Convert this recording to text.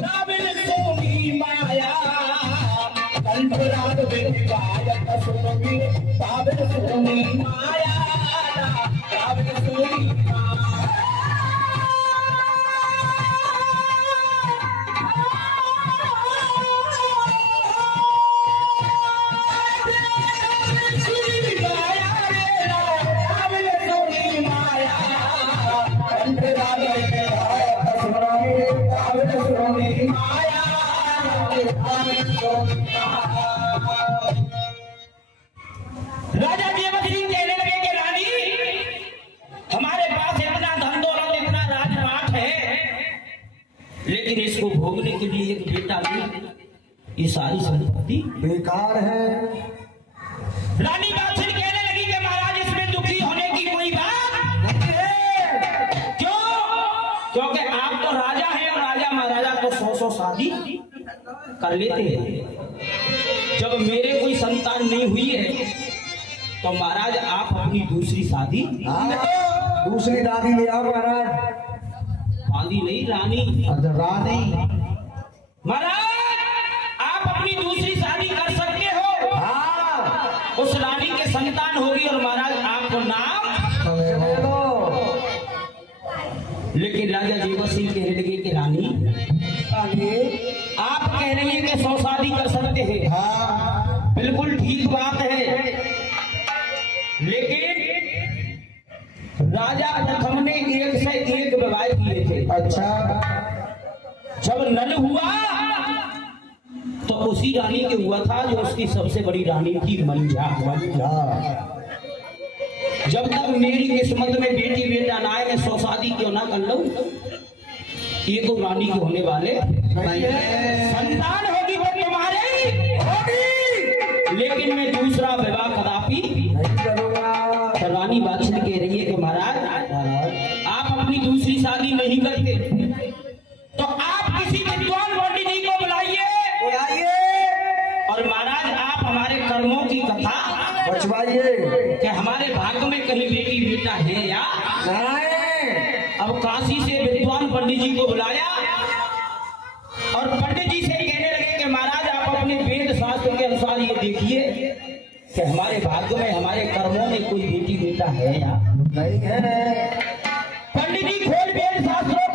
रावण सोनी माया कंठराग विवायत सुनी रावण सोनी माया रावण सोनी राजा देवश्री कहने लगे कि रानी, हमारे पास इतना धन दौलत इतना राजपाट है, लेकिन इसको भोगने के लिए एक बेटा भी, ये सारी संपत्ति बेकार है। रानी बादशाह कहने लगी कि महाराज इसमें दुखी होने की कोई बात नहीं है। क्यों? क्योंकि आप तो राजा हैं और राजा महाराजा तो 100 शादी कर लेते हैं। जब मेरे कोई संतान नहीं हुई है तो महाराज आप अपनी दूसरी शादी दूसरी दादी ले आओ महाराज। शादी नहीं रानी। अच्छा रानी। महाराज आप अपनी दूसरी शादी कर सकते हो। हाँ। उस रानी के संतान होगी और महाराज आपको नाम। लेकिन राजा देवश्री सिंह कहने लगे कि रानी आप कह रही हैं कि 100 शादी कर सकते हैं। हाँ। बिल्कुल ठीक बात है, लेकिन राजा प्रथम ने 1 से 1 विवाह किए थे। अच्छा। जब नल हुआ तो उसी रानी के हुआ था जो उसकी सबसे बड़ी रानी थी मंझा। जब तक मेरी किस्मत में बेटी बेटा ना आए मैं 100 शादी क्यों ना कर लूं, ये तो रानी के होने वाले संतान होगी वो तुम्हारे होगी, लेकिन मैं दूसरा विवाह कदापि नहीं करूंगा। तो रानी बादशाह कह रही है कि महाराज आप अपनी दूसरी शादी नहीं करते तो आप किसी विद्वान पंडित जी को बुलाइए और महाराज आप हमारे कर्मों की कथा बचवाइए कि हमारे भाग्य में कहीं बेटी बेटा है या अब काशी से विद्वान पंडित जी को बुलाया और पंडित जी से कहने लगे कि महाराज आप अपने वेद शास्त्र के अनुसार ये देखिए कि हमारे भाग्य में हमारे कर्मों में कोई बेटी बेटा है या नहीं है। पंडित जी खोल वेद शास्त्रों